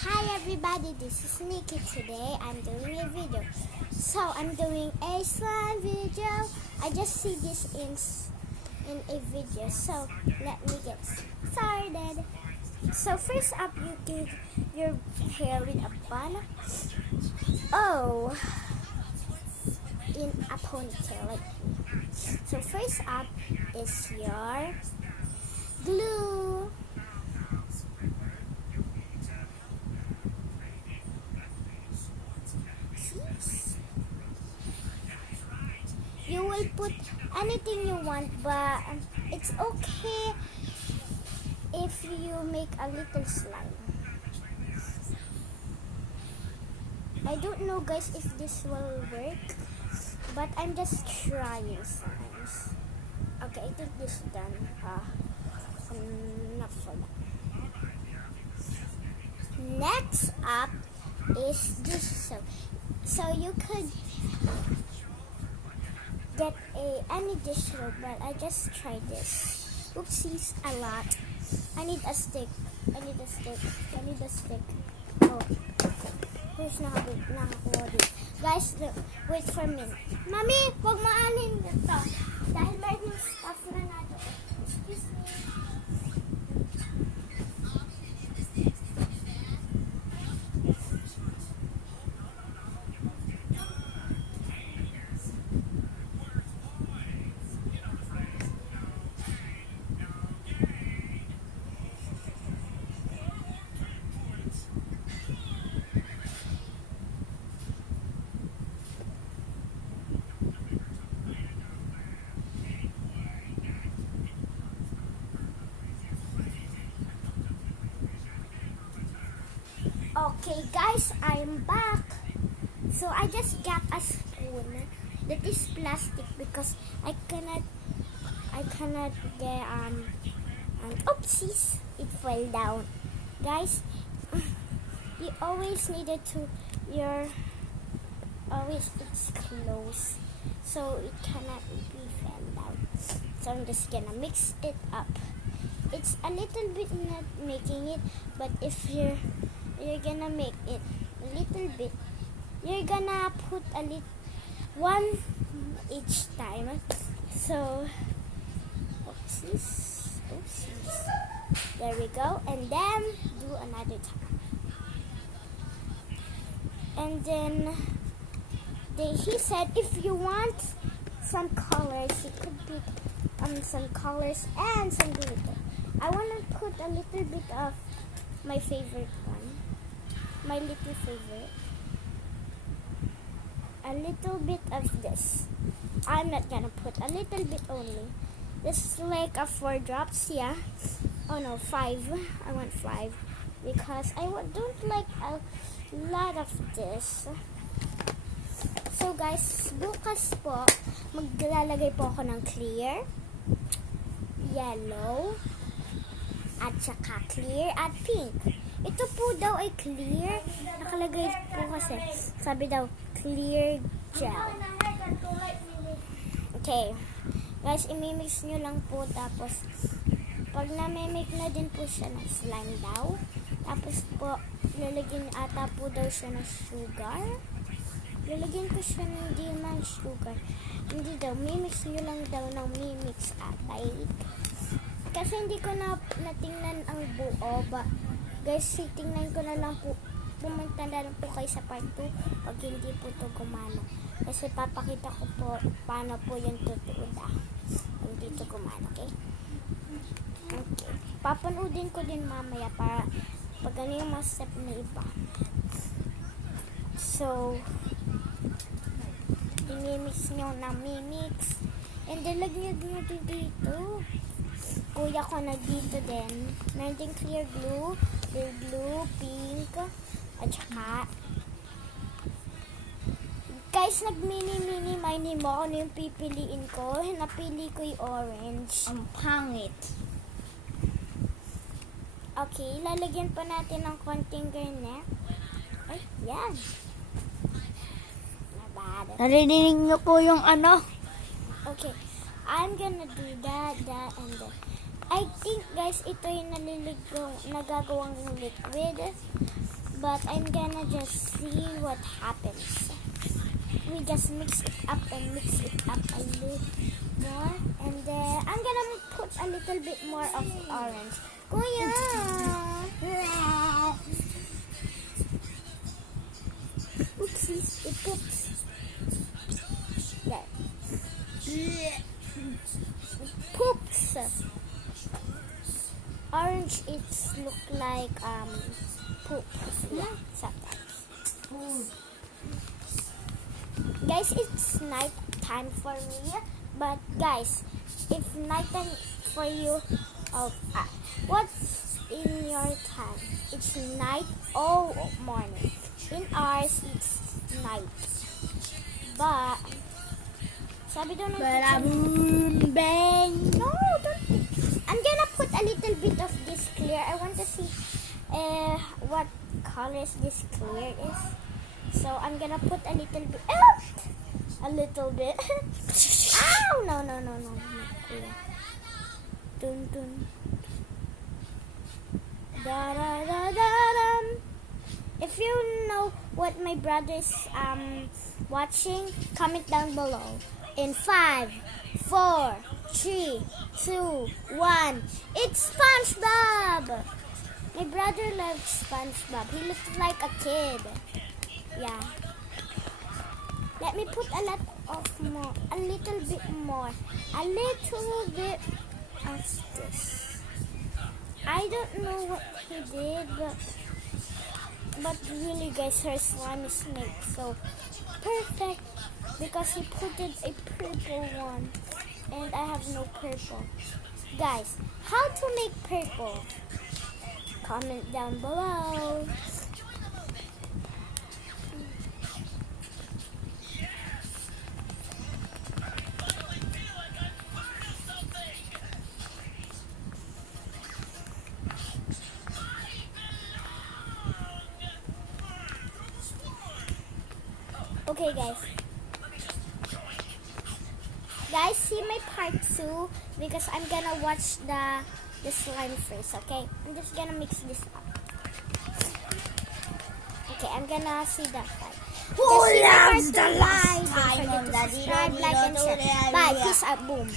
Hi everybody, this is Nikki. Today I'm doing a video. So I'm doing a slime video. I just see this in a video. So let me get started. So first up, you get your hair with a bun. Oh, in a ponytail like. So first up is your glue. You will put anything you want, but it's okay if you make a little slime. I don't know guys if this will work, but I'm just trying slimes. Okay, I think this is done. Enough for that. Next up is this soap. So you could get any dish soap, but I just tried this. Oopsies, a lot. I need a stick. Oh, who's nakakuha dito? Guys, look, wait for me. Mami, huwag maanin ito. Dahil may stuff na natin. Excuse me. Okay guys, I'm back. So I just got a spoon that is plastic because I cannot get oopsies, it fell down. Guys, you always needed to it's close so it cannot be fell down. So I'm just gonna mix it up. It's a little bit not making it, but if you're gonna make it a little bit, you're gonna put a little one each time. So oopsies, there we go, and then do another time. And then he said if you want some colors, you could pick some colors and some glitter. I want to put a little bit of my favorite one. My little favorite. A little bit of this. I'm not gonna put a little bit only. This is like a 4 drops, yeah. Oh no, 5. I want 5 because I don't like a lot of this. So guys, bukas po maglalagay po ako ng clear, yellow, at saka clear at pink. Ito po daw ay clear. Nakalagay po kasi. Sabi daw, clear gel. Okay. Guys, imimix nyo lang po. Tapos, pag na-mimic na din po siya ng slime daw. Tapos po, lalagyan ata po daw siya ng sugar. Lalagyan ko siya hindi ng sugar. Hindi daw. Mimix nyo lang daw ng mimix atay. Kasi hindi ko natingnan ang buo ba. Guys, tingnan ko na lang po. Pumunta na lang po kayo sa part 2 pag hindi po ito gumana. Kasi papakita ko po paano po yung tutuod hindi ito gumana, okay? Okay. Papanoodin ko din mamaya para pag ano yung mga step na iba. So, imimix nyo na mimix. And then, lagyan nyo dito. Kuya ko na dito din. Meron din clear glue, pink, at saka guys, nag-mini mo ano yung pipiliin ko. Napili ko yung orange. Ang pangit. Okay, lalagyan pa natin ng konting garnet. Ay, yan. Nabada. Narinig nyo po yung ano? Okay, I'm gonna do that, and that. I think guys, ito yung nagagawang liquid. but I'm gonna just see what happens. We just mix it up and mix it up a little more, and then I'm gonna put a little bit more of orange. Kuya! Oopsies, it poops. There. It poops. Orange, it's look like poop. Yeah, sometimes. Guys, it's night time for me. But guys, if night time for you, what's in your time? It's night or morning. In ours, it's night. But sabi daw ng teacher, Bang! no, don't. I'm gonna put a little bit of this clear. I want to see what colors this clear is. So I'm gonna put a little bit. A little bit. Ow! No. Clear. Dun dun. Da da da da dum. If you know what my brother's watching, comment down below. In 5, 4, 3, 2, 1. It's SpongeBob! My brother loves SpongeBob. He looks like a kid. Yeah. Let me put a little bit more. A little bit of this. I don't know what he did, but really guys, her slime is made so perfect because he put in a purple one and I have no purple. Guys, how to make purple? Comment down below. Okay, guys. Guys, see my part 2 because I'm gonna watch the slime first, okay? I'm just gonna mix this up. Okay, I'm gonna see that part. Who Just see my loves part the 2. last Bye. time Don't on forget to the subscribe, like, and share. Bye. Peace out. Boom.